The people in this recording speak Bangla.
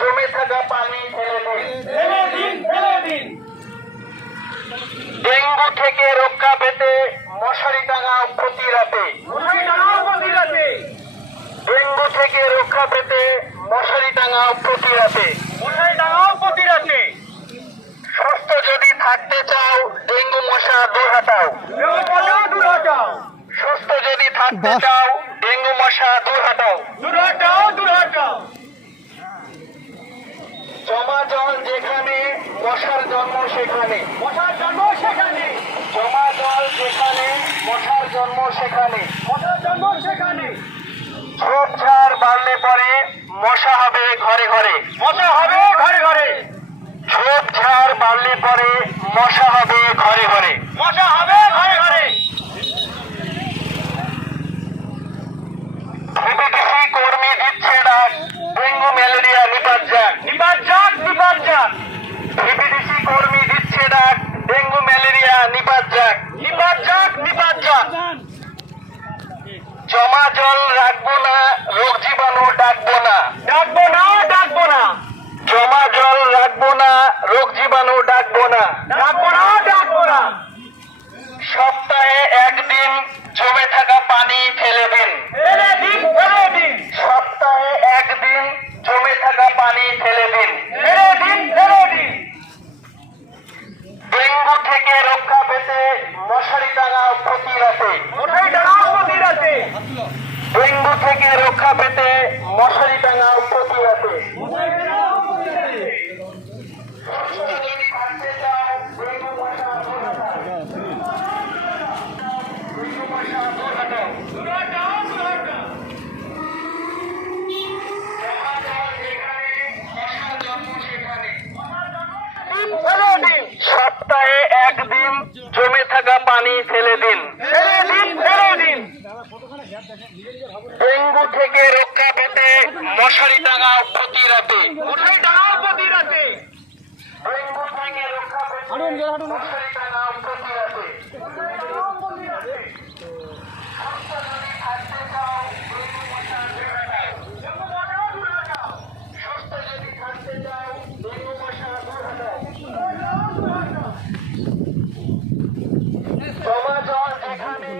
জমে থাকা পানি ফেলে দিন। ডেঙ্গু থেকে রক্ষা পেতে মশারি টাঙাও প্রতি রাতে। ডেঙ্গু থেকে রক্ষা পেতে মশারি টাঙাও প্রতি রাতে। সুস্থ যদি থাকতে চাও ডেঙ্গু মশা দূর হটাও। সুস্থ যদি থাকতে চাও ডেঙ্গু মশা দূর হটাও। জমা জল যেখানে মশার জন্ম সেখানে। জমা জল যেখানে মশার জন্ম সেখানে। ঝোপঝাড় বাড়লে পরে মশা হবে ঘরে ঘরে। ঝোপঝাড় বাড়লে পরে মশা হবে ঘরে ঘরে। ভিপিডিসি কর্মী দিচ্ছে ডাক ডেঙ্গু ম্যালেরিয়া নিপাত যাক। ভিপিডিসি কর্মী দিচ্ছে ডাক ডেঙ্গু ম্যালেরিয়া নিপাত যাক। জমা জল রাখবো না, রোগ জীবাণু ডাকবো না। জমা জল রাখবো না, রোগ জীবাণু ডাকবো না। সপ্তাহে একদিন জমে থাকা পানি ফেলে দিন। সপ্তাহে একদিন জমে থাকা পানি ফেলে দিন। ডেঙ্গু থেকে রক্ষা পেতে মশারি টাঙাও প্রতি রাতে। ডেঙ্গু থেকে রক্ষা পেতে মশারি টাঙাও প্রতি রাতে। যদি থাকতে চাও ডেঙ্গু মশা দূর হটাও। ডেঙ্গু মশা দূর হটাও। সপ্তাহে একদিন জমে থাকা পানি ফেলে দিন। ডেঙ্গু থেকে রক্ষা পেতে মশারি টাঙাও প্রতি রাতে। ডেঙ্গু থেকে রক্ষা পেতে মশারি টাঙাও প্রতি রাতে। থাকতে চাও ডেঙ্গু মশা দূর হটাও। সুস্থ যদি থাকতে চাও ডেঙ্গু মশা দূর হটাও। জমা জল যেখানে